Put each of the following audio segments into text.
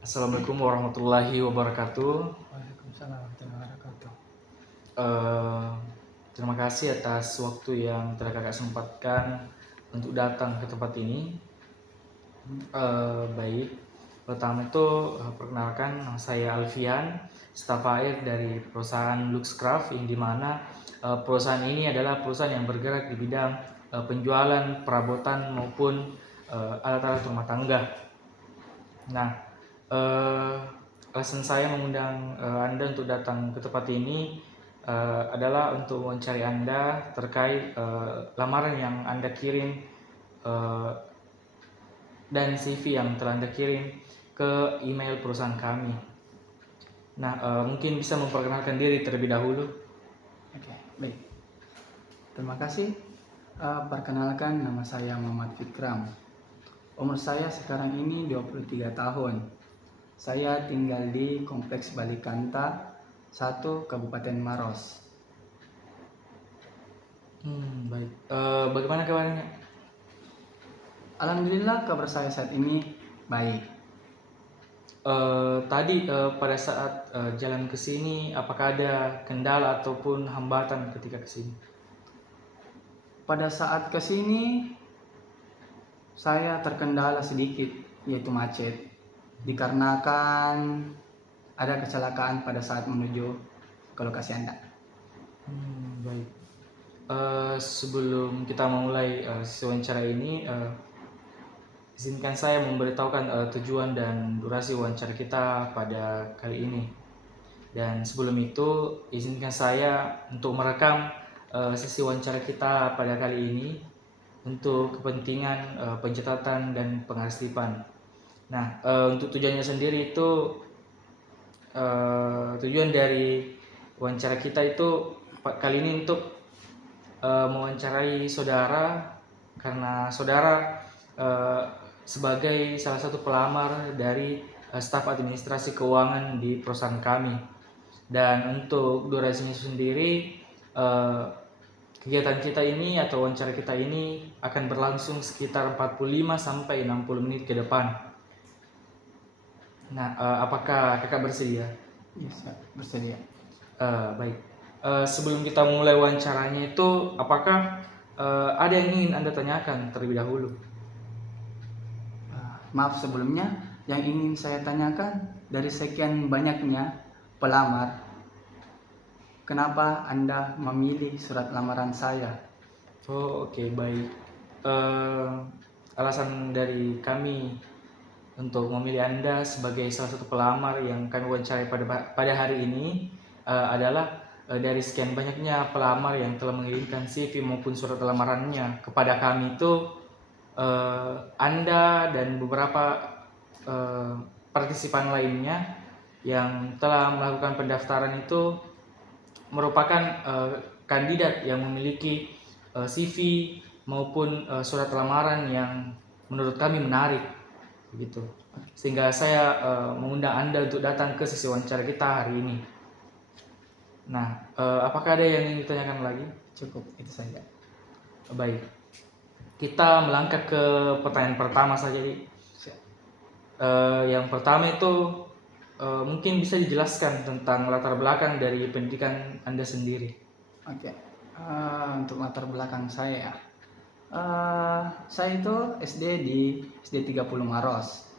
Assalamualaikum warahmatullahi wabarakatuh. Waalaikumsalam warahmatullahi wabarakatuh. Eh, Terima kasih atas waktu yang telah kakak sempatkan untuk datang ke tempat ini. Baik, pertama itu perkenalkan, nama saya Alfian, staf air dari perusahaan Luxcraft, yang dimana perusahaan ini adalah perusahaan yang bergerak di bidang penjualan perabotan maupun alat-alat rumah tangga. Nah, eh, alasan saya mengundang Anda untuk datang ke tempat ini adalah untuk mencari Anda terkait lamaran yang Anda kirim eh, dan CV yang telah Anda kirim ke email perusahaan kami. Nah, mungkin bisa memperkenalkan diri terlebih dahulu. Oke, baik. Terima kasih. Perkenalkan, nama saya Muhammad Fikram. Umur saya sekarang ini 23 tahun. Saya tinggal di Kompleks Balikanta 1, Kabupaten Maros. Baik. Bagaimana kabarnya? Alhamdulillah, kabar saya saat ini baik. Tadi pada saat jalan ke sini, apakah ada kendala ataupun hambatan ketika ke sini? Pada saat kesini, saya terkendala sedikit, yaitu macet. Dikarenakan ada kecelakaan pada saat menuju ke lokasi Anda. Baik. Sebelum kita memulai wawancara ini, izinkan saya memberitahukan tujuan dan durasi wawancara kita pada kali ini. Dan sebelum itu, izinkan saya untuk merekam sesi wawancara kita pada kali ini untuk kepentingan pencatatan dan pengarsipan. Nah, untuk tujuannya sendiri itu tujuan dari wawancara kita itu kali ini untuk mewawancarai saudara, karena saudara sebagai salah satu pelamar dari staf administrasi keuangan di perusahaan kami. Dan untuk durasinya sendiri, kegiatan kita ini atau wawancara kita ini akan berlangsung sekitar 45 sampai 60 menit ke depan. Nah, apakah kakak bersedia? Yes, bersedia. Baik. Sebelum kita mulai wawancaranya itu, apakah ada yang ingin Anda tanyakan terlebih dahulu? Maaf sebelumnya, yang ingin saya tanyakan, dari sekian banyaknya pelamar, kenapa Anda memilih surat lamaran saya? Oh, oke, baik. Alasan dari kami untuk memilih Anda sebagai salah satu pelamar yang kami wawancarai pada hari ini adalah dari sekian banyaknya pelamar yang telah mengirimkan CV maupun surat lamarannya kepada kami itu, Anda dan beberapa partisipan lainnya yang telah melakukan pendaftaran itu merupakan kandidat yang memiliki CV maupun surat lamaran yang menurut kami menarik, begitu. Sehingga saya mengundang Anda untuk datang ke sesi wawancara kita hari ini. Nah, apakah ada yang ingin ditanyakan lagi? Cukup, itu saja. Baik, kita melangkah ke pertanyaan pertama saja. Yang pertama itu mungkin bisa dijelaskan tentang latar belakang dari pendidikan Anda sendiri. Oke, untuk latar belakang saya, saya itu SD di SD 30 Maros.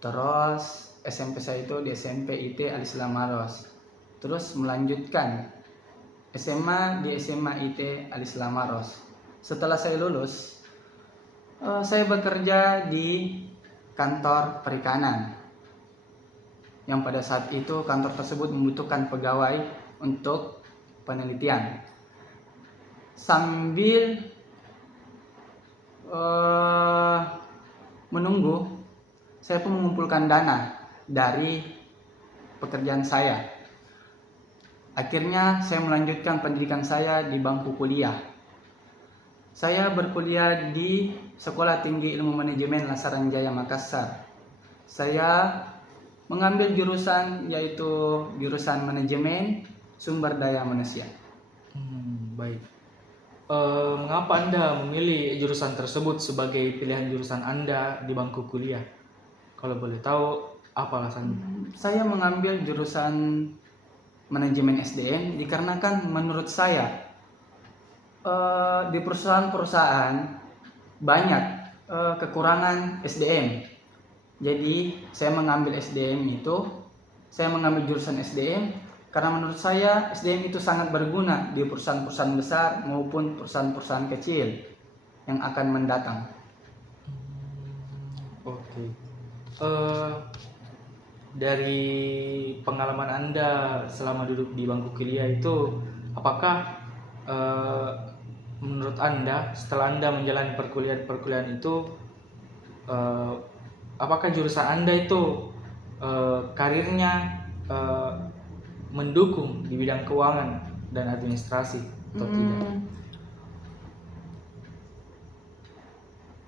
Terus SMP saya itu di SMP IT Al-Islam Maros. Terus melanjutkan SMA di SMA IT Al-Islam Maros. Setelah saya lulus, saya bekerja di kantor perikanan, yang pada saat itu kantor tersebut membutuhkan pegawai untuk penelitian. Sambil menunggu, saya pun mengumpulkan dana dari pekerjaan saya. Akhirnya saya melanjutkan pendidikan saya di bangku kuliah. Saya berkuliah di Sekolah Tinggi Ilmu Manajemen Lasaran Jaya Makassar. Saya mengambil jurusan yaitu jurusan manajemen sumber daya manusia. Baik. Mengapa Anda memilih jurusan tersebut sebagai pilihan jurusan Anda di bangku kuliah? Kalau boleh tahu, Apa alasannya? Saya mengambil jurusan manajemen SDM dikarenakan menurut saya di perusahaan-perusahaan banyak kekurangan SDM. Jadi saya mengambil SDM itu, saya mengambil jurusan SDM karena menurut saya SDM itu sangat berguna di perusahaan-perusahaan besar maupun perusahaan-perusahaan kecil yang akan mendatang. Oke. Eh, dari pengalaman Anda selama duduk di bangku kuliah itu, apakah eh, menurut Anda setelah Anda menjalani perkuliahan itu, eh, apakah jurusan Anda itu karirnya eh, mendukung di bidang keuangan dan administrasi atau tidak?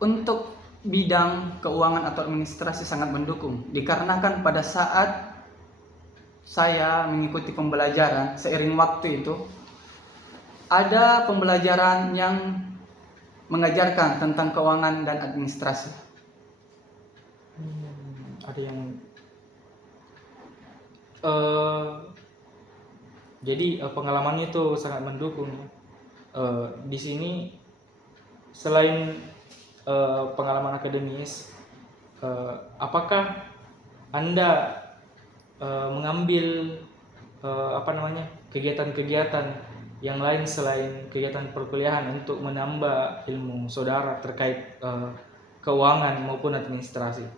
Untuk bidang keuangan atau administrasi sangat mendukung dikarenakan pada saat saya mengikuti pembelajaran seiring waktu itu ada pembelajaran yang mengajarkan tentang keuangan dan administrasi. Ada yang eh, jadi pengalamannya itu sangat mendukung. Di sini selain pengalaman akademis, apakah Anda mengambil kegiatan-kegiatan yang lain selain kegiatan perkuliahan untuk menambah ilmu saudara terkait keuangan maupun administrasi?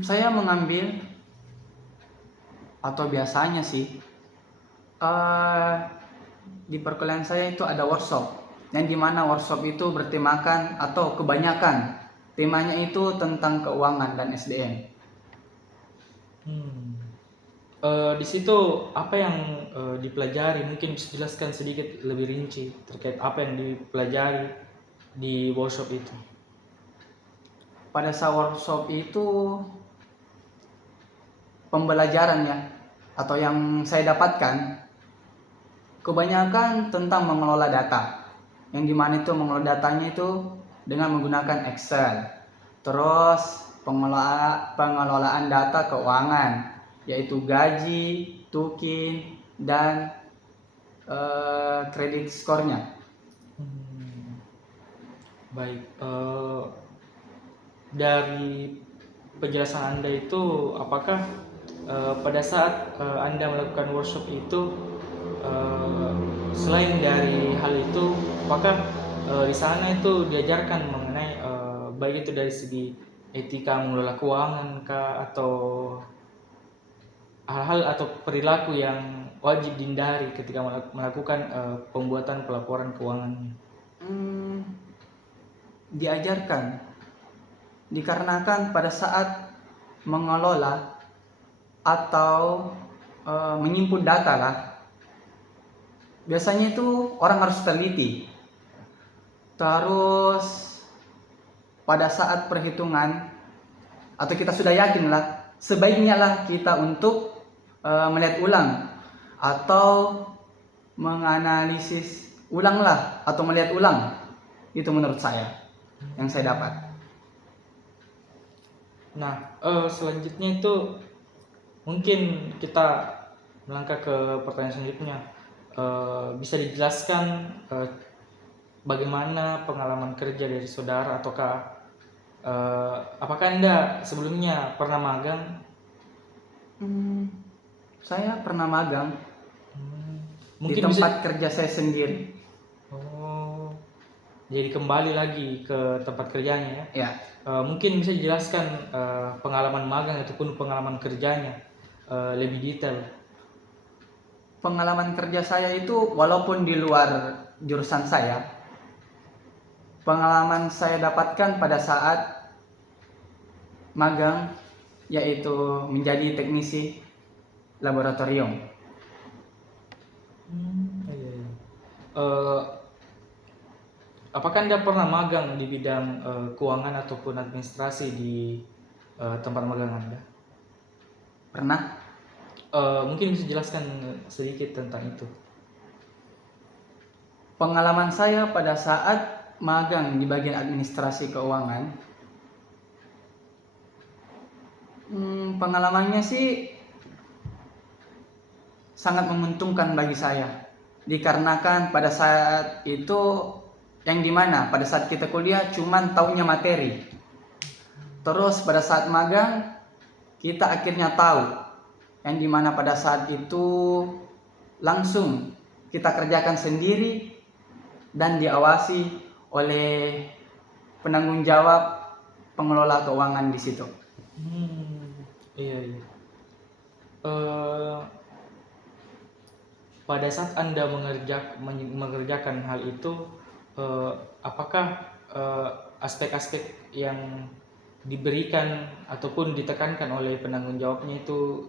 Saya mengambil atau biasanya sih di perkuliahan saya itu ada workshop yang dimana workshop itu bertemakan atau kebanyakan temanya itu tentang keuangan dan SDM. Di situ apa yang dipelajari? Mungkin bisa jelaskan sedikit lebih rinci terkait apa yang dipelajari di workshop itu. Pada saat workshop itu pembelajarannya atau yang saya dapatkan kebanyakan tentang mengelola data, yang dimana itu mengelola datanya itu dengan menggunakan Excel. Terus pengelolaan data keuangan, yaitu gaji, tukin, dan kredit skornya. Baik, dari penjelasan Anda itu, apakah pada saat Anda melakukan workshop itu, selain dari hal itu, apakah di sana itu diajarkan mengenai baik itu dari segi etika mengelola keuangan kah, atau hal-hal atau perilaku yang wajib dihindari ketika melakukan pembuatan pelaporan keuangannya? Diajarkan dikarenakan pada saat mengelola atau menginput data lah, biasanya itu orang harus teliti. Terus pada saat perhitungan atau kita sudah yakin lah, sebaiknya lah kita untuk melihat ulang atau menganalisis ulang lah atau melihat ulang. Itu menurut saya yang saya dapat. Nah, selanjutnya itu mungkin kita melangkah ke pertanyaan selanjutnya. Bisa dijelaskan bagaimana pengalaman kerja dari saudara, ataukah apakah Anda sebelumnya pernah magang? Saya pernah magang Mungkin di tempat kerja saya sendiri. Oh, jadi kembali lagi ke tempat kerjanya ya? Ya. Mungkin bisa dijelaskan pengalaman magang ataupun pengalaman kerjanya lebih detail. Pengalaman kerja saya itu walaupun di luar jurusan saya, pengalaman saya dapatkan pada saat magang yaitu menjadi teknisi laboratorium. Apakah Anda pernah magang di bidang keuangan ataupun administrasi di tempat magang Anda? Pernah. Mungkin bisa jelaskan sedikit tentang itu. Pengalaman saya pada saat magang di bagian administrasi keuangan, Pengalamannya sih sangat menguntungkan bagi saya. Dikarenakan pada saat itu yang dimana pada saat kita kuliah cuman taunya materi. Terus pada saat magang kita akhirnya tahu yang dimana pada saat itu langsung kita kerjakan sendiri dan diawasi oleh penanggung jawab pengelola keuangan di situ. Iya, iya. Eh, Pada saat Anda mengerjakan hal itu, apakah aspek-aspek yang diberikan ataupun ditekankan oleh penanggung jawabnya itu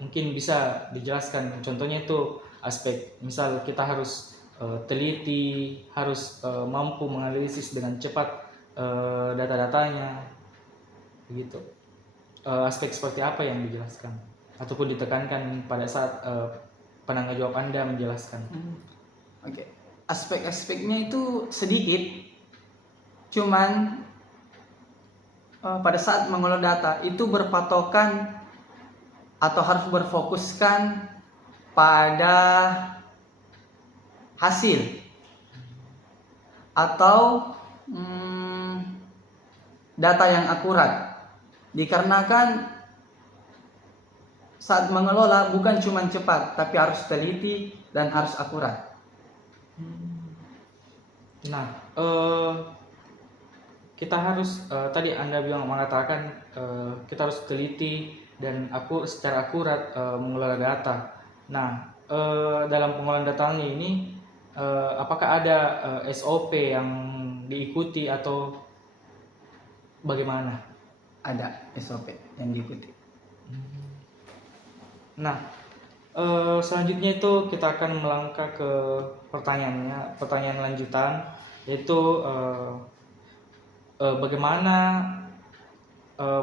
mungkin bisa dijelaskan? Contohnya itu aspek misal kita harus teliti, harus mampu menganalisis dengan cepat data-datanya, begitu. Aspek seperti apa yang dijelaskan ataupun ditekankan pada saat penanggung jawab Anda menjelaskan? Oke. Aspek-aspeknya itu sedikit, cuman pada saat mengolah data itu berpatokan atau harus berfokuskan pada hasil atau data yang akurat. Dikarenakan saat mengelola bukan cuma cepat, tapi harus teliti dan harus akurat. Nah, kita harus tadi Anda bilang mengatakan kita harus teliti dan secara akurat mengelola data. Nah, dalam pengolahan data ini apakah ada SOP yang diikuti atau bagaimana? Ada SOP yang diikuti. Nah, selanjutnya itu kita akan melangkah ke pertanyaan lanjutan, yaitu bagaimana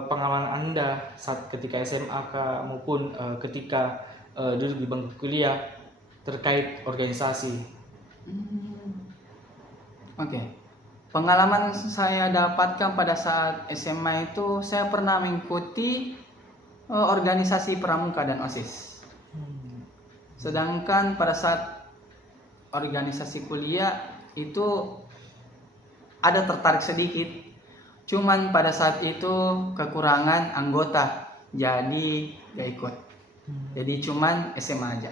pengalaman Anda saat ketika SMA maupun ketika duduk di bangku kuliah terkait organisasi? Oke. Pengalaman saya dapatkan pada saat SMA itu saya pernah mengikuti organisasi pramuka dan OSIS. Sedangkan pada saat organisasi kuliah itu ada tertarik sedikit, cuman pada saat itu kekurangan anggota, jadi gak ikut. Jadi cuman SMA aja.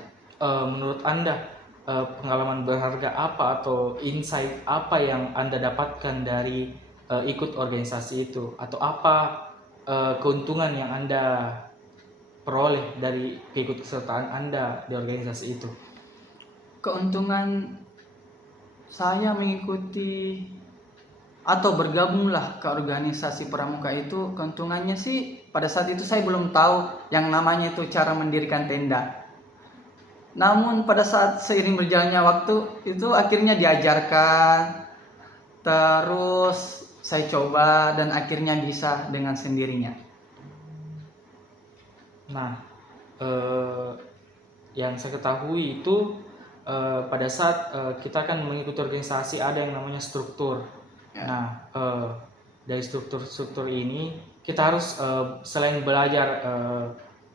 Menurut Anda pengalaman berharga apa atau insight apa yang Anda dapatkan dari ikut organisasi itu, atau apa keuntungan yang Anda peroleh dari keikutsertaan Anda di organisasi itu? Keuntungan saya mengikuti atau bergabunglah ke organisasi pramuka itu, keuntungannya sih pada saat itu saya belum tahu yang namanya itu cara mendirikan tenda. Namun pada saat seiring berjalannya waktu itu akhirnya diajarkan, terus saya coba dan akhirnya bisa dengan sendirinya. Nah, yang saya ketahui itu pada saat kita akan mengikuti organisasi ada yang namanya struktur. Ya. Nah, dari struktur ini kita harus selain belajar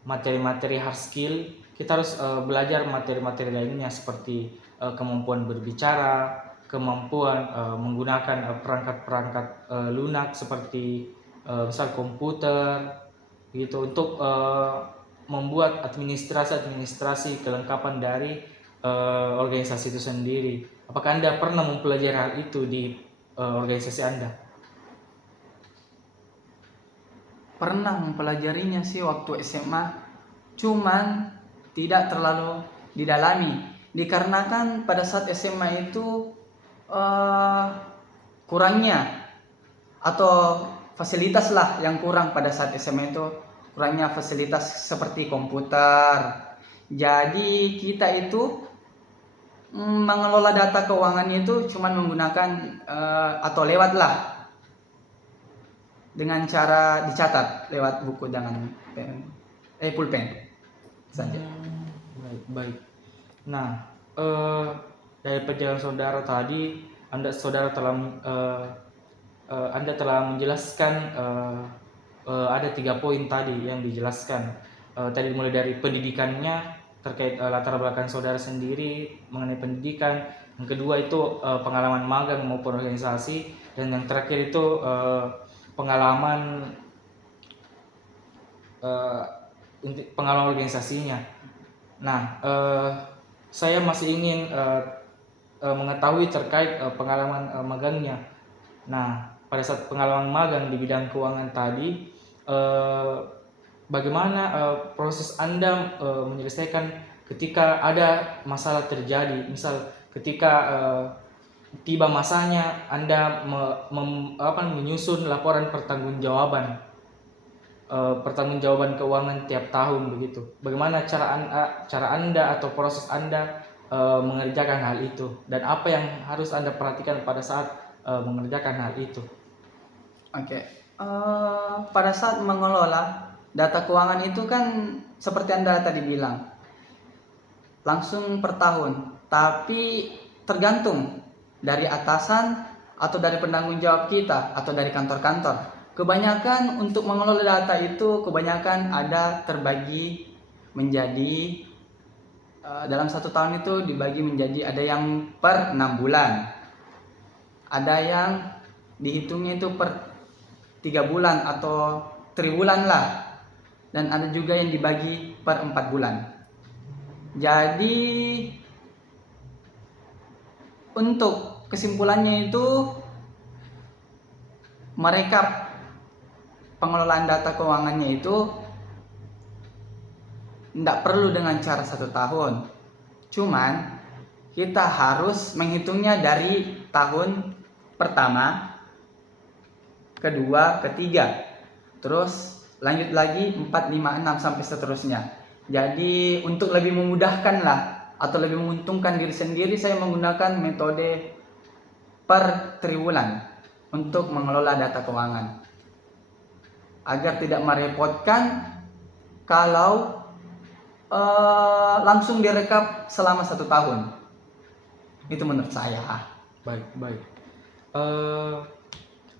materi-materi hard skill, kita harus belajar materi-materi lainnya seperti kemampuan berbicara, kemampuan menggunakan perangkat-perangkat lunak seperti misal komputer gitu, untuk membuat administrasi kelengkapan dari organisasi itu sendiri. Apakah Anda pernah mempelajari hal itu di organisasi Anda? Pernah mempelajarinya sih waktu SMA, cuman tidak terlalu didalami, dikarenakan pada saat SMA itu kurangnya atau fasilitas lah yang kurang pada saat SMA itu, kurangnya fasilitas seperti komputer. Jadi kita itu mengelola data keuangannya itu cuma menggunakan atau lewat lah dengan cara dicatat lewat buku dengan pulpen saja. Baik. Nah, dari perjalanan saudara tadi, Anda telah menjelaskan ada 3 poin tadi yang dijelaskan. Tadi mulai dari pendidikannya terkait latar belakang saudara sendiri mengenai pendidikan. Yang kedua itu pengalaman magang maupun organisasi, dan yang terakhir itu pengalaman pengalaman organisasinya. Nah, saya masih ingin mengetahui terkait pengalaman magangnya. Nah, pada saat pengalaman magang di bidang keuangan tadi, bagaimana proses Anda menyelesaikan ketika ada masalah terjadi? Misal ketika tiba masanya Anda menyusun laporan pertanggungjawaban keuangan tiap tahun begitu. Bagaimana cara Anda atau proses Anda mengerjakan hal itu, dan apa yang harus Anda perhatikan pada saat mengerjakan hal itu? Oke. Pada saat mengelola data keuangan itu kan seperti Anda tadi bilang, langsung per tahun, tapi tergantung dari atasan atau dari penanggung jawab kita atau dari kantor-kantor. Kebanyakan untuk mengelola data itu kebanyakan ada terbagi menjadi dalam 1 tahun itu dibagi menjadi, ada yang per 6 bulan, ada yang dihitungnya itu per 3 bulan atau triwulan lah, dan ada juga yang dibagi per 4 bulan. Jadi untuk kesimpulannya itu, merekap pengelolaan data keuangannya itu tidak perlu dengan cara 1 tahun. Cuman kita harus menghitungnya dari tahun pertama, kedua, ketiga, terus lanjut lagi 4, 5, 6 sampai seterusnya. Jadi untuk lebih memudahkan lah atau lebih menguntungkan diri sendiri, saya menggunakan metode per triwulan untuk mengelola data keuangan, agar tidak merepotkan kalau langsung direkap selama 1 tahun. Itu menurut saya. Baik.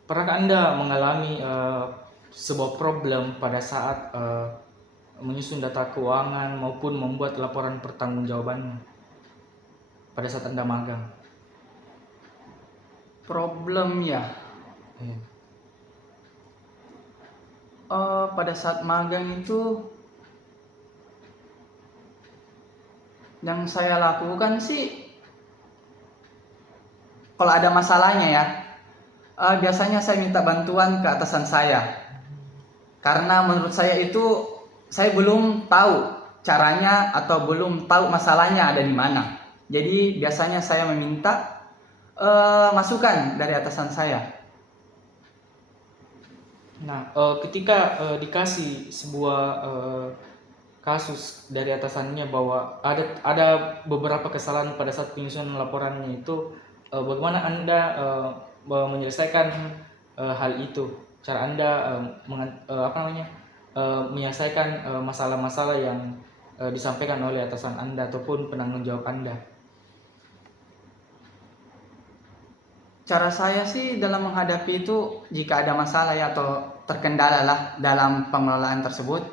Pernahkah Anda mengalami sebuah problem pada saat menyusun data keuangan maupun membuat laporan pertanggungjawaban pada saat Anda magang? Problem ya. Pada saat magang itu yang saya lakukan sih, kalau ada masalahnya ya, biasanya saya minta bantuan ke atasan saya, karena menurut saya itu saya belum tahu caranya atau belum tahu masalahnya ada di mana. Jadi biasanya saya meminta masukan dari atasan saya. Nah, ketika dikasih sebuah kasus dari atasannya bahwa ada beberapa kesalahan pada saat penyusunan laporannya itu, bagaimana Anda menyelesaikan hal itu? Cara Anda menyelesaikan masalah-masalah yang disampaikan oleh atasan Anda ataupun penanggung jawab Anda? Cara saya sih dalam menghadapi itu, jika ada masalah ya atau terkendala lah dalam pengelolaan tersebut,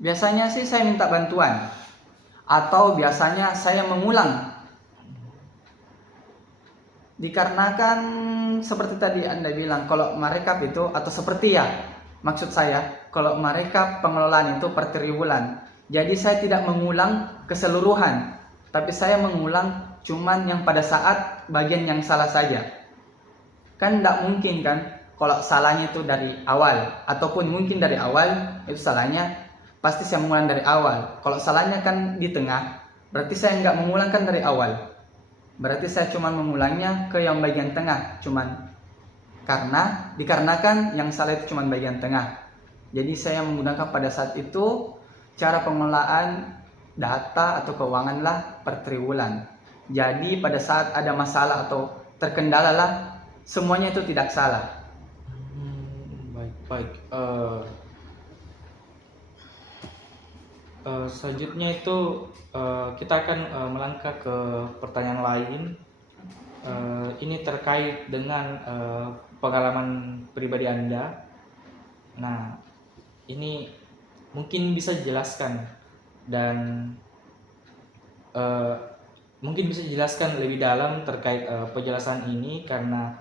biasanya sih saya minta bantuan, atau biasanya saya mengulang. Dikarenakan seperti tadi Anda bilang, kalau merekap itu, atau seperti ya, maksud saya kalau merekap pengelolaan itu per triwulan. Jadi saya tidak mengulang keseluruhan, tapi saya mengulang cuman yang pada saat bagian yang salah saja. Kan tidak mungkin kan kalau salahnya itu dari awal, ataupun mungkin dari awal itu salahnya, pasti saya mengulang dari awal. Kalau salahnya kan di tengah, berarti saya nggak mengulangkan dari awal. Berarti saya cuma mengulangnya ke yang bagian tengah, dikarenakan yang salah itu cuma bagian tengah. Jadi saya menggunakan pada saat itu cara pengelolaan data atau keuangan lah per triwulan. Jadi pada saat ada masalah atau terkendala lah, semuanya itu tidak salah. Baik. Selanjutnya itu kita akan melangkah ke pertanyaan lain. Ini terkait dengan pengalaman pribadi Anda. Nah, ini mungkin bisa dijelaskan dan eh, mungkin bisa dijelaskan lebih dalam terkait penjelasan ini, karena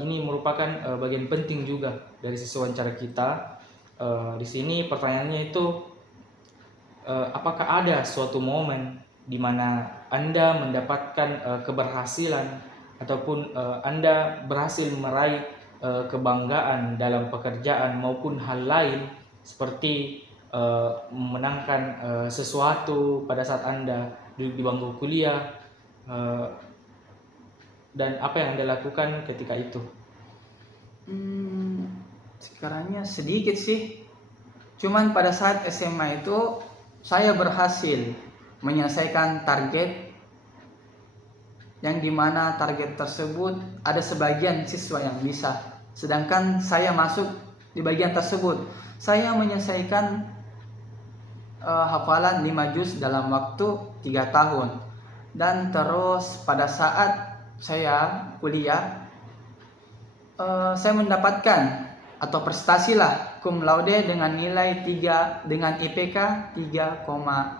ini merupakan bagian penting juga dari sesi wawancara kita. Di sini pertanyaannya itu, apakah ada suatu momen di mana Anda mendapatkan keberhasilan ataupun Anda berhasil meraih kebanggaan dalam pekerjaan maupun hal lain, seperti memenangkan sesuatu pada saat Anda duduk di bangku kuliah, eh, dan apa yang Anda lakukan ketika itu? Sekarangnya sedikit sih. Cuman pada saat SMA itu saya berhasil menyelesaikan target, yang dimana target tersebut ada sebagian siswa yang bisa, sedangkan saya masuk di bagian tersebut. Saya menyelesaikan hafalan 5 juz dalam waktu 3 tahun. Dan terus pada saat saya kuliah, saya mendapatkan atau prestasi lah cum laude dengan nilai 3 dengan IPK 3,8.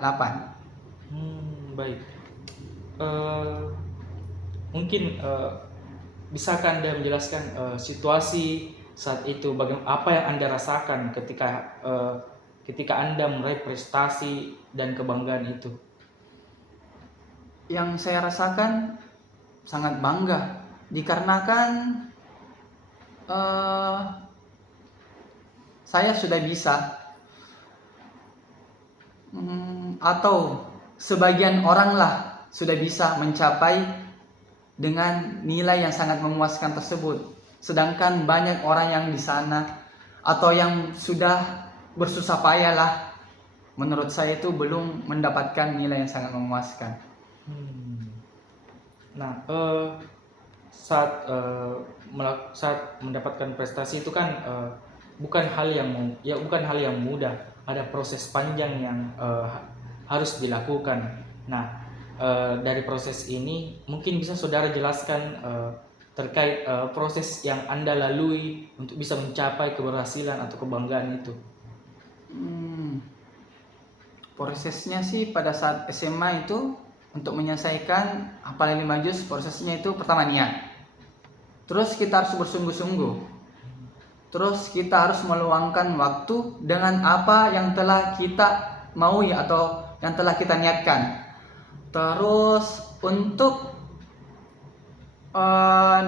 Baik. Mungkin bisakah Anda menjelaskan situasi saat itu, apa yang Anda rasakan ketika Anda meraih prestasi dan kebanggaan itu? Yang saya rasakan sangat bangga dikarenakan saya sudah bisa, atau sebagian orang lah sudah bisa mencapai dengan nilai yang sangat memuaskan tersebut. Sedangkan banyak orang yang di sana atau yang sudah bersusah payah lah, menurut saya itu belum mendapatkan nilai yang sangat memuaskan. Nah, saat mendapatkan prestasi itu kan bukan hal yang mudah. Ada proses panjang yang harus dilakukan. Nah, dari proses ini mungkin bisa saudara jelaskan terkait proses yang Anda lalui untuk bisa mencapai keberhasilan atau kebanggaan itu. Prosesnya sih pada saat SMA itu, untuk menyelesaikan hafalan 5 juz, prosesnya itu pertama niat. Terus kita harus bersungguh-sungguh. Terus kita harus meluangkan waktu dengan apa yang telah kita maui atau yang telah kita niatkan. Terus untuk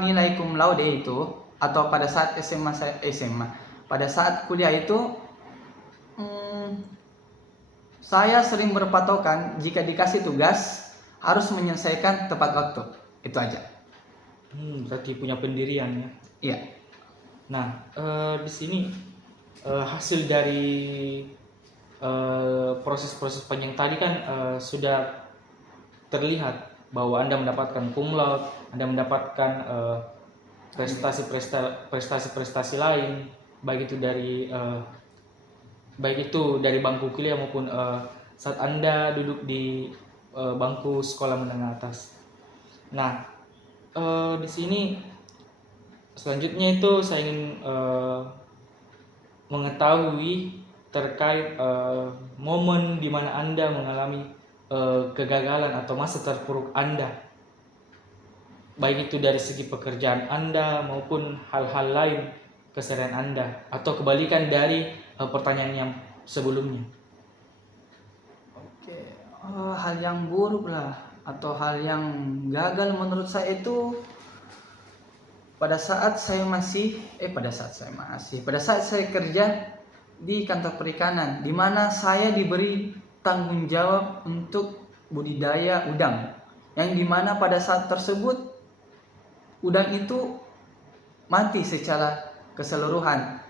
nilai cum laude itu, atau pada saat pada saat kuliah itu, saya sering berpatokan jika dikasih tugas harus menyelesaikan tepat waktu. Itu aja. Berarti punya pendirian ya. Iya. Nah, di sini hasil dari proses-proses panjang tadi kan sudah terlihat bahwa Anda mendapatkan cum laude, Anda mendapatkan prestasi-prestasi lain, baik itu dari bangku kuliah maupun saat Anda duduk di bangku sekolah menengah atas. Nah, di sini selanjutnya itu saya ingin mengetahui terkait momen di mana Anda mengalami kegagalan atau masa terpuruk Anda, baik itu dari segi pekerjaan Anda maupun hal-hal lain keseharian Anda, atau kebalikan dari pertanyaan yang sebelumnya. Hal yang buruk lah atau hal yang gagal menurut saya itu pada saat saya kerja di kantor perikanan, di mana saya diberi tanggung jawab untuk budidaya udang, yang dimana pada saat tersebut udang itu mati secara keseluruhan,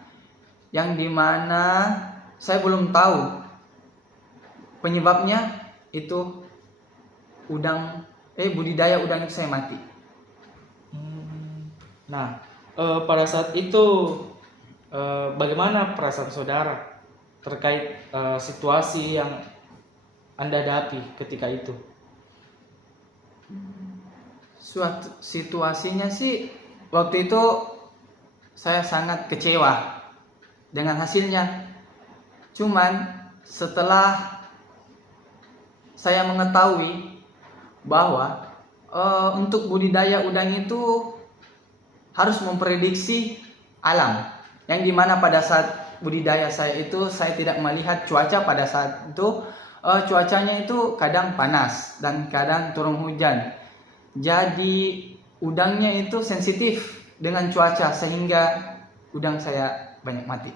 yang dimana saya belum tahu penyebabnya. Itu budidaya udang itu saya mati. Nah, pada saat itu bagaimana perasaan saudara terkait situasi yang Anda hadapi ketika itu? Suatu situasinya sih waktu itu saya sangat kecewa dengan hasilnya. Cuman setelah saya mengetahui bahwa untuk budidaya udang itu harus memprediksi alam, yang dimana pada saat budidaya saya itu saya tidak melihat cuaca pada saat itu. Cuacanya itu kadang panas dan kadang turun hujan, jadi udangnya itu sensitif dengan cuaca sehingga udang saya banyak mati.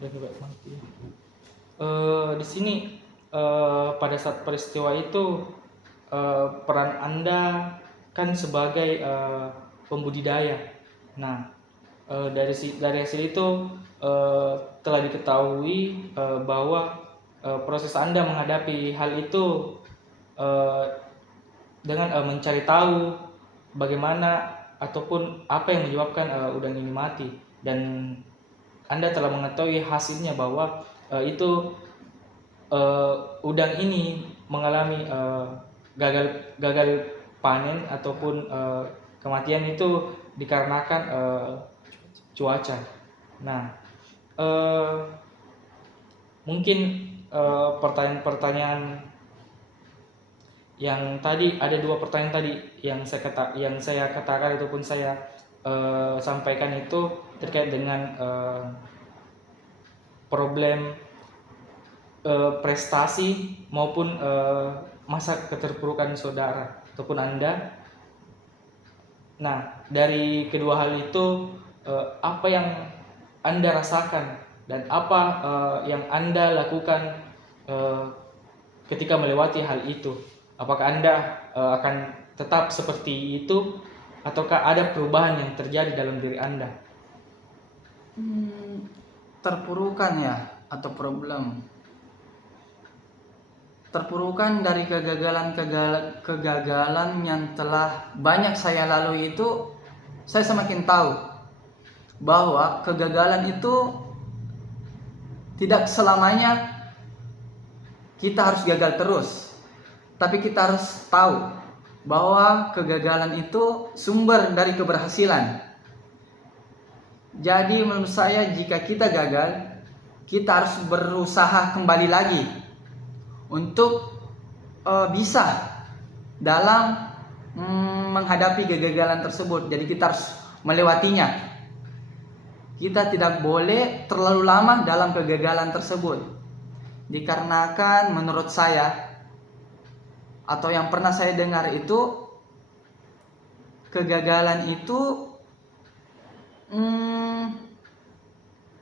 Udah coba mati. Di sini pada saat peristiwa itu peran Anda kan sebagai pembudidaya. Nah, dari hasil itu telah diketahui bahwa proses Anda menghadapi hal itu dengan mencari tahu bagaimana ataupun apa yang menyebabkan udang ini mati, dan Anda telah mengetahui hasilnya bahwa itu udang ini mengalami gagal panen ataupun kematian itu dikarenakan cuaca. Nah, mungkin pertanyaan-pertanyaan yang tadi, ada 2 pertanyaan tadi yang saya katakan ataupun saya sampaikan itu terkait dengan problem prestasi maupun masa keterpurukan saudara ataupun Anda. Nah, dari kedua hal itu apa yang Anda rasakan dan apa yang Anda lakukan ketika melewati hal itu? Apakah Anda akan tetap seperti itu ataukah ada perubahan yang terjadi dalam diri Anda? Terpurukan ya, atau problem. Terpurukan dari kegagalan yang telah banyak saya lalui itu, saya semakin tahu bahwa kegagalan itu tidak selamanya kita harus gagal terus. Tapi kita harus tahu bahwa kegagalan itu sumber dari keberhasilan. Jadi menurut saya jika kita gagal, kita harus berusaha kembali lagi untuk bisa dalam menghadapi kegagalan tersebut. Jadi kita harus melewatinya. Kita tidak boleh terlalu lama dalam kegagalan tersebut. Dikarenakan menurut saya, atau yang pernah saya dengar itu, kegagalan itu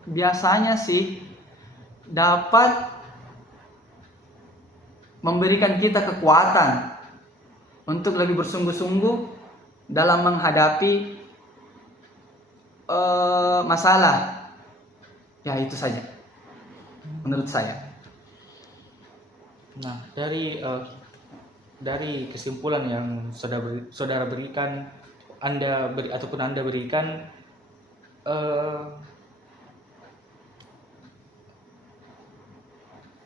biasanya sih dapat memberikan kita kekuatan untuk lebih bersungguh-sungguh dalam menghadapi masalah. Ya itu saja menurut saya. Nah, dari kesimpulan yang saudara berikan, Anda berikan,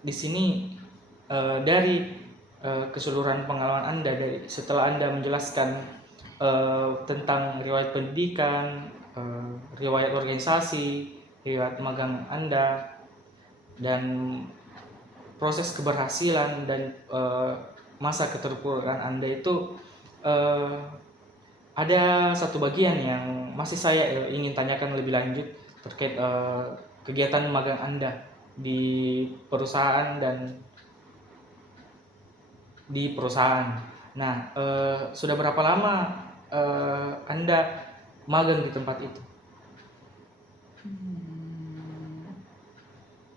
di sini dari keseluruhan pengalaman Anda, setelah Anda menjelaskan tentang riwayat pendidikan, riwayat organisasi, riwayat magang Anda, dan proses keberhasilan dan masa keterpurukan Anda itu, ada satu bagian yang masih saya ingin tanyakan lebih lanjut terkait kegiatan magang Anda di perusahaan dan di perusahaan. Nah, sudah berapa lama Anda magang di tempat itu?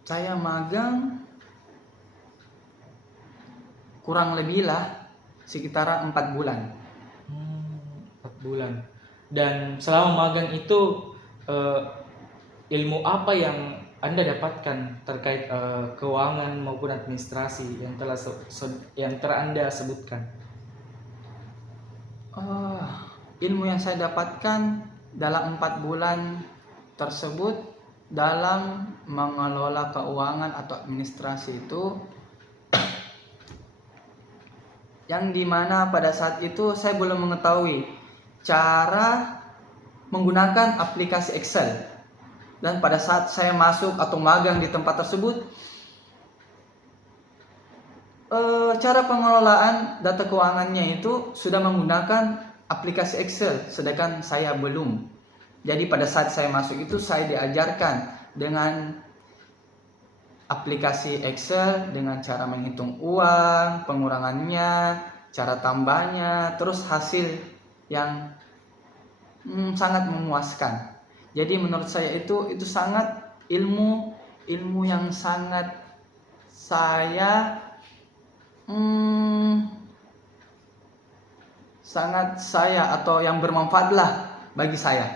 Saya magang kurang lebih lah sekitar 4 bulan. 4 bulan. Dan selama magang itu ilmu apa yang Anda dapatkan terkait keuangan maupun administrasi yang telah Anda sebutkan? Ilmu yang saya dapatkan dalam 4 bulan tersebut dalam mengelola keuangan atau administrasi itu, yang dimana pada saat itu saya belum mengetahui cara menggunakan aplikasi Excel. Dan pada saat saya masuk atau magang di tempat tersebut, cara pengelolaan data keuangannya itu sudah menggunakan aplikasi Excel, sedangkan saya belum. Jadi pada saat saya masuk itu saya diajarkan dengan aplikasi Excel, dengan cara menghitung uang, pengurangannya, cara tambahnya, terus hasil yang sangat memuaskan. Jadi menurut saya itu sangat ilmu yang sangat saya atau yang bermanfaat lah bagi saya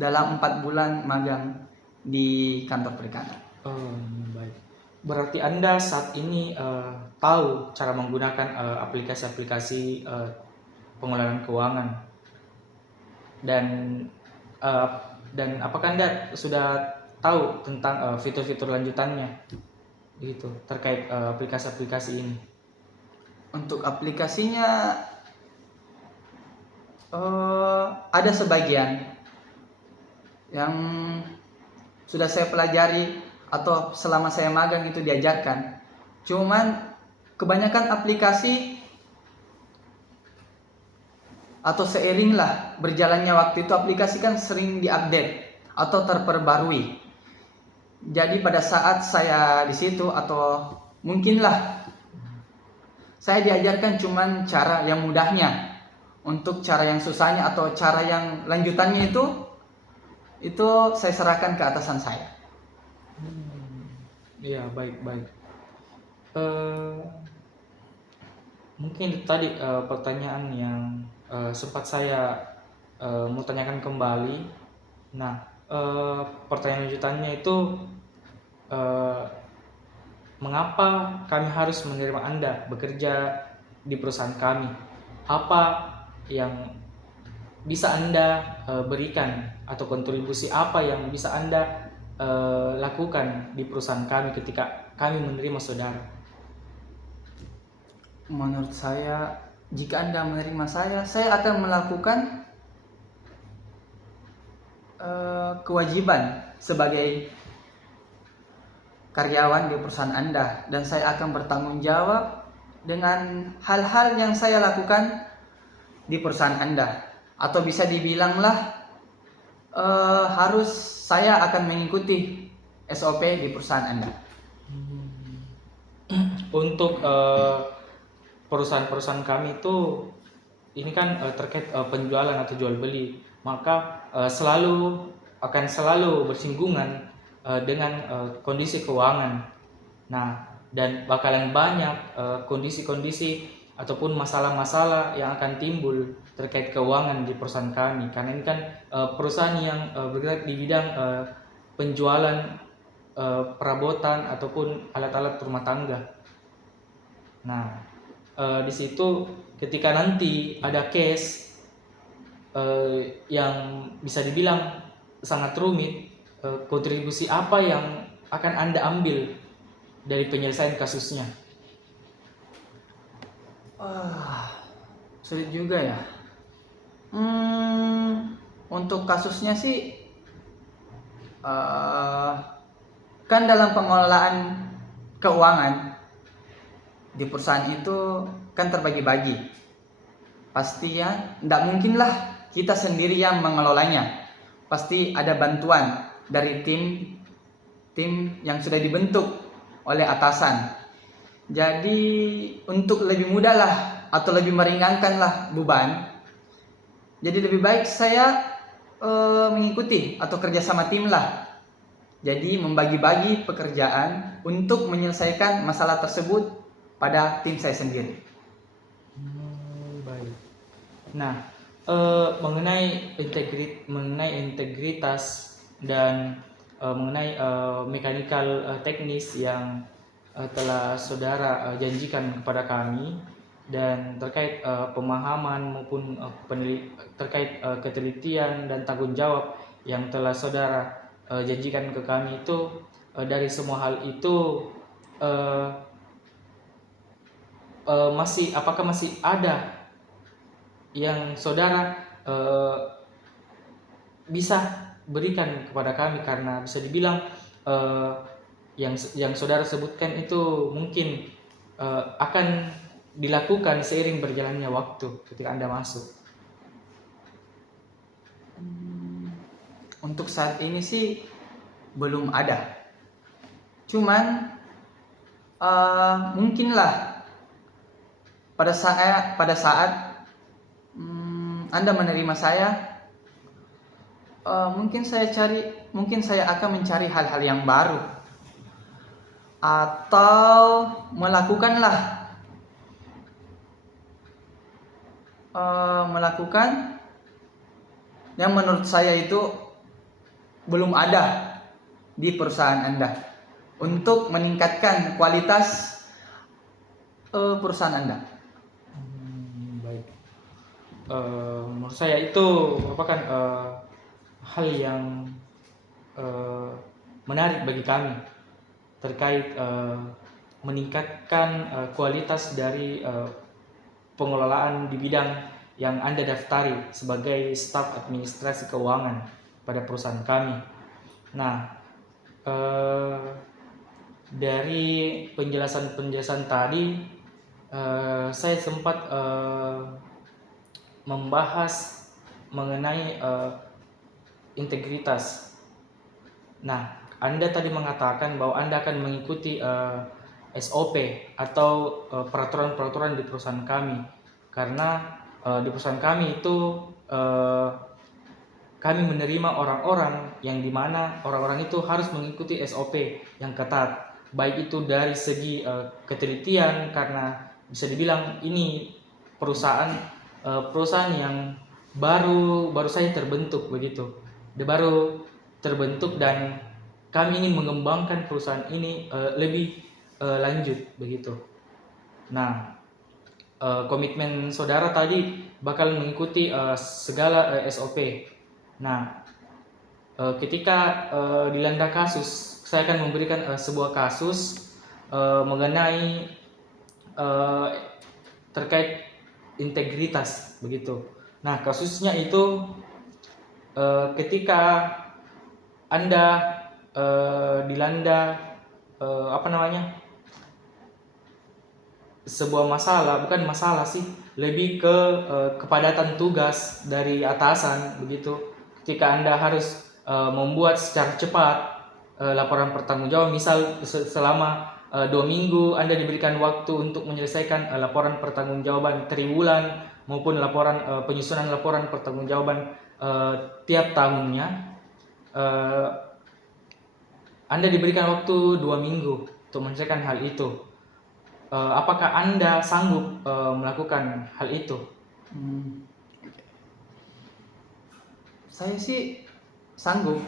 dalam 4 bulan magang di kantor perikanan. Baik. Berarti Anda saat ini tahu cara menggunakan aplikasi-aplikasi pengelolaan keuangan, dan apakah Anda sudah tahu tentang fitur-fitur lanjutannya gitu terkait aplikasi-aplikasi ini? Untuk aplikasinya ada sebagian yang sudah saya pelajari atau selama saya magang itu diajarkan. Cuman kebanyakan aplikasi atau seiring lah berjalannya waktu itu aplikasi kan sering diupdate atau terperbarui. Jadi pada saat saya di situ atau mungkinlah saya diajarkan cuman cara yang mudahnya. Untuk cara yang susahnya atau cara yang lanjutannya itu saya serahkan ke atasan saya. Iya, baik. Mungkin tadi pertanyaan yang sempat saya mau tanyakan kembali. Nah, pertanyaan lanjutannya itu mengapa kami harus menerima Anda bekerja di perusahaan kami? Apa yang bisa Anda berikan atau kontribusi apa yang bisa Anda lakukan di perusahaan kami ketika kami menerima saudara? Menurut saya, jika Anda menerima saya akan melakukan kewajiban sebagai karyawan di perusahaan Anda, dan saya akan bertanggung jawab dengan hal-hal yang saya lakukan di perusahaan Anda, atau bisa dibilanglah harus saya akan mengikuti SOP di perusahaan Anda. Untuk perusahaan-perusahaan kami itu ini kan terkait penjualan atau jual beli, maka akan selalu bersinggungan dengan kondisi keuangan. Nah, dan bakalan banyak kondisi-kondisi ataupun masalah-masalah yang akan timbul terkait keuangan di perusahaan kami, karena ini kan perusahaan yang bergerak di bidang penjualan perabotan ataupun alat-alat rumah tangga. Nah, di situ ketika nanti ada case yang bisa dibilang sangat rumit, kontribusi apa yang akan Anda ambil dari penyelesaian kasusnya? Sulit juga ya. Untuk kasusnya sih kan dalam pengelolaan keuangan di perusahaan itu kan terbagi-bagi. Pasti ya, tidak mungkinlah kita sendiri yang mengelolanya. Pasti ada bantuan dari tim yang sudah dibentuk oleh atasan. Jadi untuk lebih mudah lah atau lebih meringankan lah beban, jadi lebih baik saya mengikuti atau kerjasama tim lah. Jadi membagi-bagi pekerjaan untuk menyelesaikan masalah tersebut pada tim saya sendiri. Baik. Nah, mengenai integritas dan mengenai mekanikal teknis yang telah saudara janjikan kepada kami, dan terkait pemahaman maupun terkait ketelitian dan tanggung jawab yang telah saudara janjikan ke kami itu, dari semua hal itu apakah masih ada yang saudara bisa berikan kepada kami, karena bisa dibilang eh, yang saudara sebutkan itu mungkin akan dilakukan seiring berjalannya waktu ketika Anda masuk. Untuk saat ini sih belum ada. Cuman mungkinlah pada saat Anda menerima saya, mungkin saya akan mencari hal-hal yang baru atau melakukan yang menurut saya itu belum ada di perusahaan Anda untuk meningkatkan kualitas perusahaan Anda. Baik. Menurut saya itu merupakan hal yang menarik bagi kami terkait meningkatkan kualitas dari pengelolaan di bidang yang Anda daftari sebagai staf administrasi keuangan pada perusahaan kami. Nah, dari penjelasan tadi, saya sempat membahas mengenai integritas. Nah, Anda tadi mengatakan bahwa Anda akan mengikuti SOP atau peraturan-peraturan di perusahaan kami, karena di perusahaan kami itu kami menerima orang-orang yang dimana orang-orang itu harus mengikuti SOP yang ketat, baik itu dari segi ketelitian, karena bisa dibilang ini perusahaan yang baru saja terbentuk begitu. Dia baru terbentuk dan kami ingin mengembangkan perusahaan ini lebih lanjut begitu. Nah, komitmen saudara tadi bakal mengikuti segala SOP. Nah, ketika dilanda kasus, saya akan memberikan sebuah kasus mengenai terkait integritas begitu. Nah, kasusnya itu ketika Anda dilanda sebuah masalah, bukan masalah sih, lebih ke kepadatan tugas dari atasan begitu. Ketika Anda harus membuat secara cepat laporan pertanggungjawaban, misal selama 2 minggu Anda diberikan waktu untuk menyelesaikan laporan pertanggungjawaban triwulan maupun laporan penyusunan laporan pertanggungjawaban tiap tahunnya. Anda diberikan waktu 2 minggu untuk menyelesaikan hal itu. Apakah Anda sanggup melakukan hal itu? Saya sih sanggup,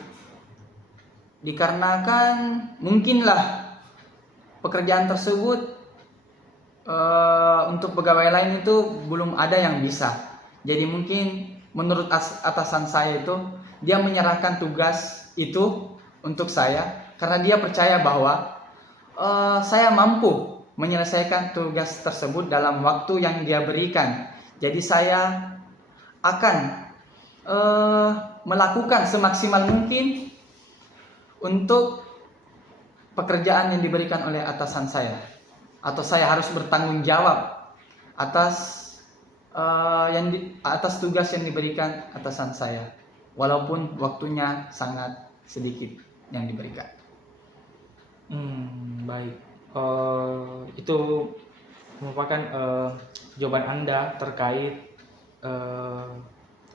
dikarenakan mungkinlah pekerjaan tersebut untuk pegawai lain itu belum ada yang bisa. Jadi mungkin menurut atasan saya itu dia menyerahkan tugas itu untuk saya karena dia percaya bahwa saya mampu menyelesaikan tugas tersebut dalam waktu yang dia berikan. Jadi saya akan melakukan semaksimal mungkin untuk pekerjaan yang diberikan oleh atasan saya, atau saya harus bertanggung jawab atas atas tugas yang diberikan atasan saya, walaupun waktunya sangat sedikit yang diberikan. Baik. Itu merupakan jawaban Anda terkait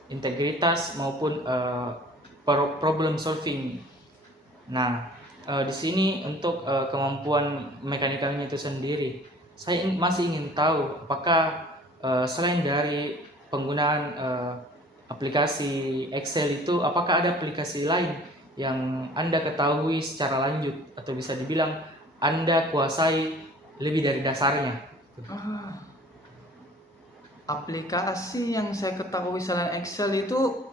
integritas maupun problem solving. Nah, di sini untuk kemampuan mekanikalnya itu sendiri, saya masih ingin tahu apakah selain dari penggunaan aplikasi Excel itu, apakah ada aplikasi lain yang Anda ketahui secara lanjut atau bisa dibilang Anda kuasai lebih dari dasarnya? Aplikasi yang saya ketahui selain Excel itu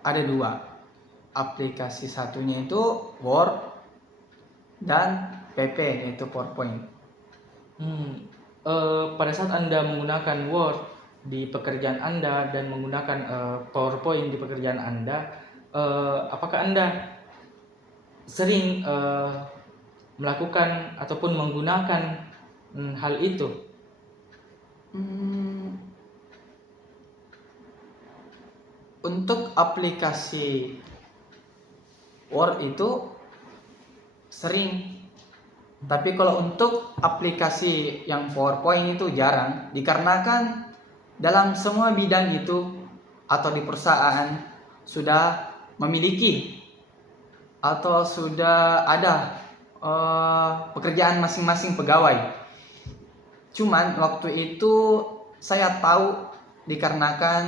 ada 2. Aplikasi satunya itu Word dan PP, yaitu PowerPoint. Pada saat Anda menggunakan Word di pekerjaan Anda dan menggunakan PowerPoint di pekerjaan Anda, apakah Anda sering melakukan ataupun menggunakan hal itu? Hmm, untuk aplikasi Word itu sering, tapi kalau untuk aplikasi yang PowerPoint itu jarang, dikarenakan dalam semua bidang itu atau di perusahaan sudah memiliki atau sudah ada pekerjaan masing-masing pegawai. Cuman waktu itu saya tahu dikarenakan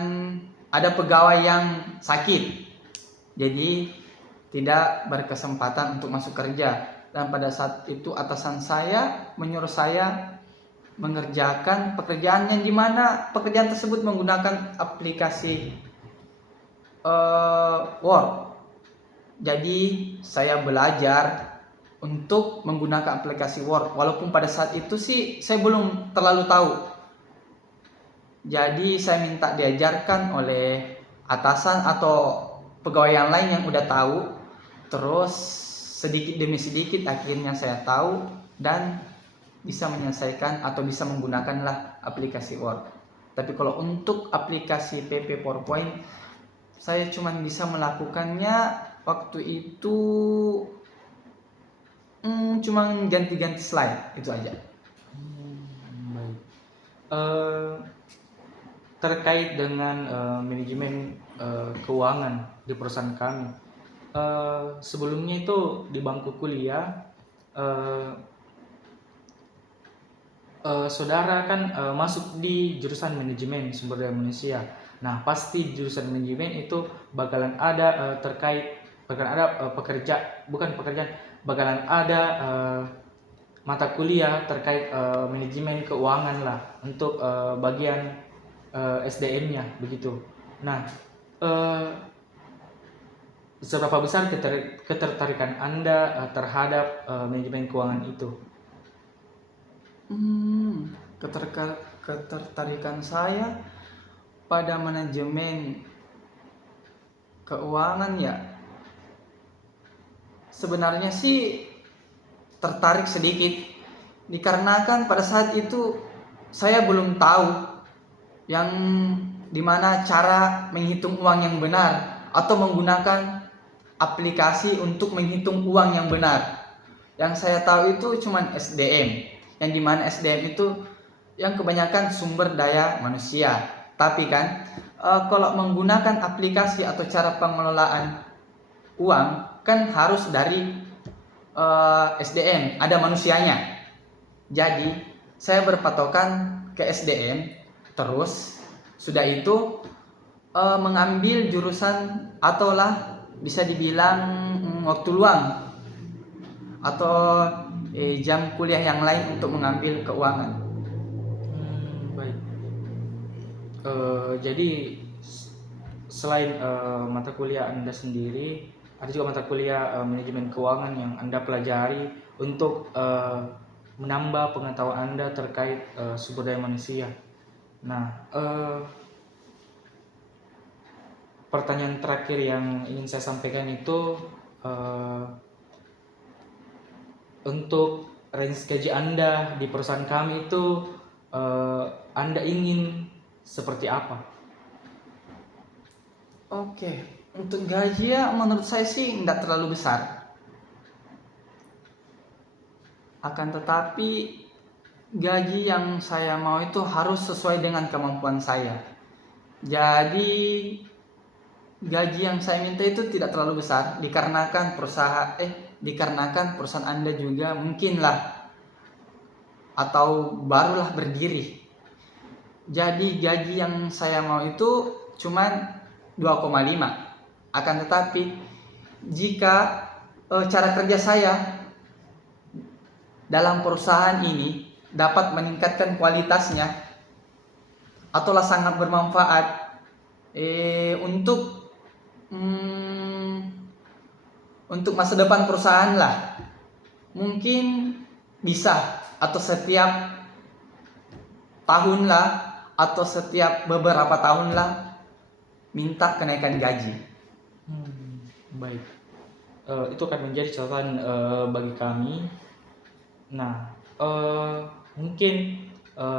ada pegawai yang sakit, jadi tidak berkesempatan untuk masuk kerja. Dan pada saat itu atasan saya menyuruh saya mengerjakan pekerjaan yang dimana pekerjaan tersebut menggunakan aplikasi Word. Jadi saya belajar untuk menggunakan aplikasi Word, walaupun pada saat itu sih saya belum terlalu tahu. Jadi saya minta diajarkan oleh atasan atau pegawai yang lain yang udah tahu. Terus sedikit demi sedikit akhirnya saya tahu dan bisa menyelesaikan atau bisa menggunakanlah aplikasi Word. Tapi kalau untuk aplikasi PP PowerPoint, saya cuma bisa melakukannya waktu itu cuma ganti-ganti slide, itu aja. Baik. Terkait dengan manajemen keuangan di perusahaan kami, sebelumnya itu di bangku kuliah, saudara kan masuk di jurusan manajemen sumber daya manusia. Nah, pasti jurusan manajemen itu bakalan ada bakalan ada mata kuliah terkait manajemen keuangan lah untuk bagian SDM-nya begitu. Nah, seberapa besar ketertarikan Anda terhadap manajemen keuangan itu? Ketertarikan saya pada manajemen keuangan ya sebenarnya sih tertarik sedikit, dikarenakan pada saat itu saya belum tahu yang dimana cara menghitung uang yang benar atau menggunakan aplikasi untuk menghitung uang yang benar. Yang saya tahu itu cuman SDM, yang dimana SDM itu yang kebanyakan sumber daya manusia. Tapi kan kalau menggunakan aplikasi atau cara pengelolaan uang kan harus dari SDM, ada manusianya. Jadi saya berpatokan ke SDM, terus sudah itu mengambil jurusan ataulah bisa dibilang waktu luang atau jam kuliah yang lain untuk mengambil keuangan. Baik. Jadi selain mata kuliah Anda sendiri, ada juga mata kuliah manajemen keuangan yang Anda pelajari untuk menambah pengetahuan Anda terkait sumber daya manusia. Nah, pertanyaan terakhir yang ingin saya sampaikan itu untuk range gaji Anda di perusahaan kami itu Anda ingin seperti apa? Oke, untuk gaji ya menurut saya sih nggak terlalu besar. Akan tetapi gaji yang saya mau itu harus sesuai dengan kemampuan saya. Jadi gaji yang saya minta itu tidak terlalu besar dikarenakan perusahaan Anda juga mungkinlah atau barulah berdiri. Jadi gaji yang saya mau itu cuman 2,5. Akan tetapi jika cara kerja saya dalam perusahaan ini dapat meningkatkan kualitasnya ataulah sangat bermanfaat untuk masa depan perusahaan lah, mungkin bisa atau setiap tahun lah atau setiap beberapa tahun lah minta kenaikan gaji. Baik. Itu akan menjadi catatan bagi kami. Nah, mungkin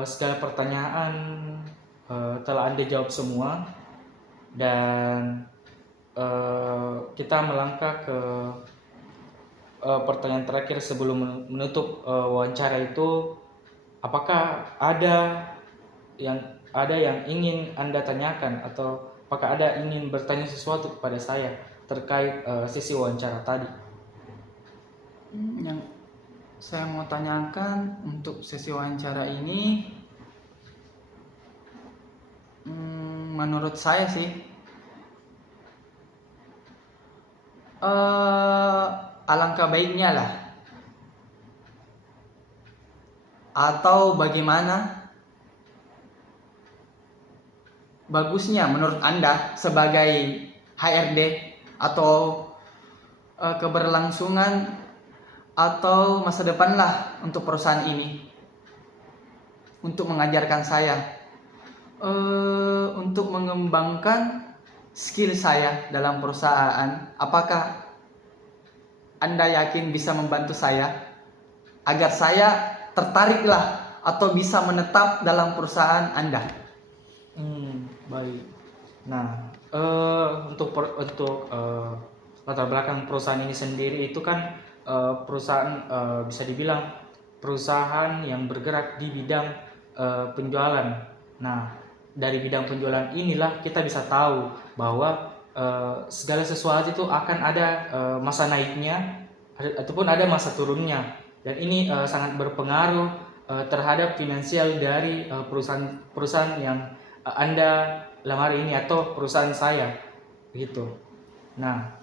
segala pertanyaan telah Anda jawab semua, dan kita melangkah ke pertanyaan terakhir sebelum menutup wawancara itu. Apakah ada yang ingin Anda tanyakan, atau apakah ada ingin bertanya sesuatu kepada saya terkait sesi wawancara tadi? Yang saya mau tanyakan untuk sesi wawancara ini, menurut saya sih alangkah baiknya lah, atau bagaimana bagusnya menurut Anda sebagai HRD, atau keberlangsungan atau masa depan lah untuk perusahaan ini, untuk mengajarkan saya, untuk mengembangkan skill saya dalam perusahaan. Apakah Anda yakin bisa membantu saya agar saya tertariklah atau bisa menetap dalam perusahaan Anda? Baik. Nah, untuk latar belakang perusahaan ini sendiri itu kan perusahaan bisa dibilang perusahaan yang bergerak di bidang penjualan. Nah, dari bidang penjualan inilah kita bisa tahu bahwa segala sesuatu itu akan ada masa naiknya ataupun ada masa turunnya, dan ini sangat berpengaruh terhadap finansial dari perusahaan yang Anda lamar ini atau perusahaan saya, begitu. Nah,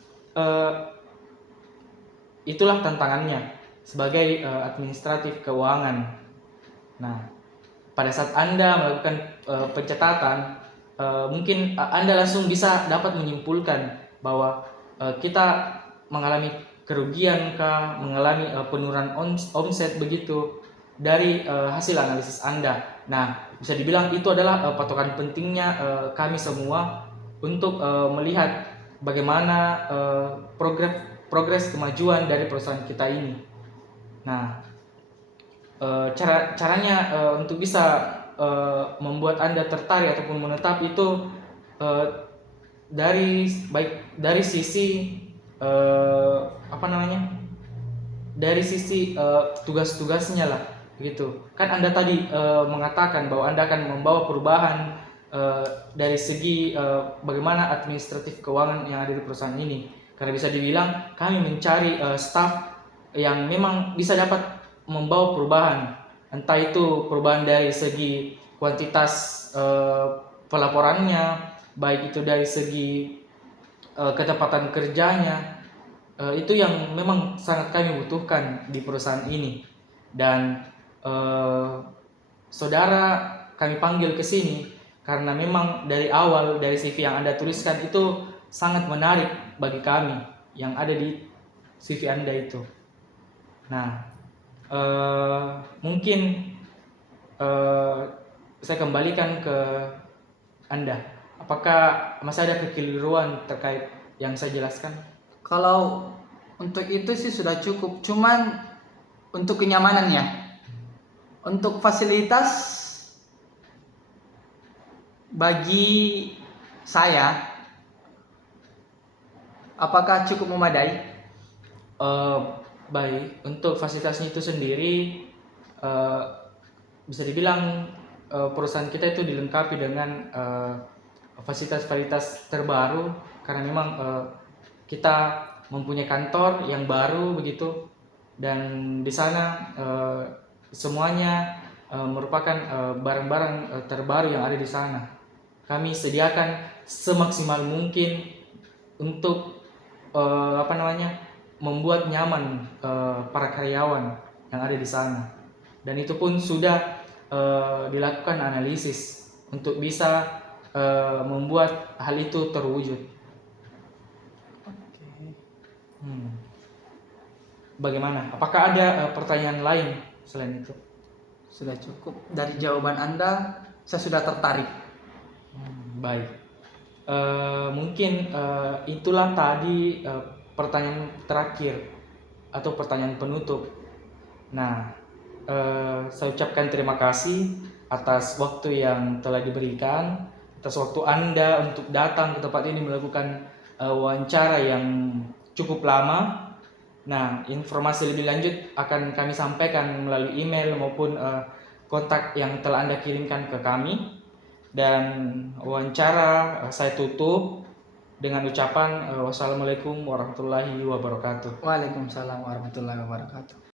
itulah tantangannya sebagai administratif keuangan. Nah, pada saat Anda melakukan pencatatan, mungkin Anda langsung bisa dapat menyimpulkan bahwa kita mengalami kerugian kah, mengalami penurunan omset begitu dari hasil analisis Anda. Nah, bisa dibilang itu adalah patokan pentingnya kami semua untuk melihat bagaimana progres kemajuan dari perusahaan kita ini. Nah, caranya untuk bisa membuat Anda tertarik ataupun menetap itu dari sisi dari sisi tugas-tugasnya lah, gitu kan. Anda tadi mengatakan bahwa Anda akan membawa perubahan dari segi bagaimana administratif keuangan yang ada di perusahaan ini, karena bisa dibilang kami mencari staff yang memang bisa dapat membawa perubahan, entah itu perubahan dari segi kuantitas pelaporannya, baik itu dari segi ketepatan kerjanya. Itu yang memang sangat kami butuhkan di perusahaan ini. Dan saudara kami panggil ke sini karena memang dari awal, dari CV yang Anda tuliskan itu sangat menarik bagi kami yang ada di CV Anda itu. Nah, mungkin saya kembalikan ke Anda. Apakah masih ada kekeliruan terkait yang saya jelaskan? Kalau untuk itu sih sudah cukup, cuman untuk kenyamanannya, untuk fasilitas bagi saya, apakah cukup memadai? Baik, untuk fasilitasnya itu sendiri bisa dibilang perusahaan kita itu dilengkapi dengan fasilitas-fasilitas terbaru, karena memang kita mempunyai kantor yang baru begitu, dan di sana semuanya merupakan barang-barang terbaru yang ada di sana. Kami sediakan semaksimal mungkin untuk membuat nyaman para karyawan yang ada di sana, dan itu pun sudah dilakukan analisis untuk bisa membuat hal itu terwujud. Bagaimana? Apakah ada pertanyaan lain selain itu? Sudah cukup dari jawaban Anda. saya sudah tertarik. Baik. Mungkin itulah tadi pertanyaan terakhir atau pertanyaan penutup. Nah, saya ucapkan terima kasih atas waktu yang telah diberikan, atas waktu Anda untuk datang ke tempat ini melakukan wawancara yang cukup lama. Nah, informasi lebih lanjut akan kami sampaikan melalui email maupun kontak yang telah Anda kirimkan ke kami. Dan wawancara saya tutup dengan ucapan wassalamualaikum warahmatullahi wabarakatuh. Waalaikumsalam warahmatullahi wabarakatuh.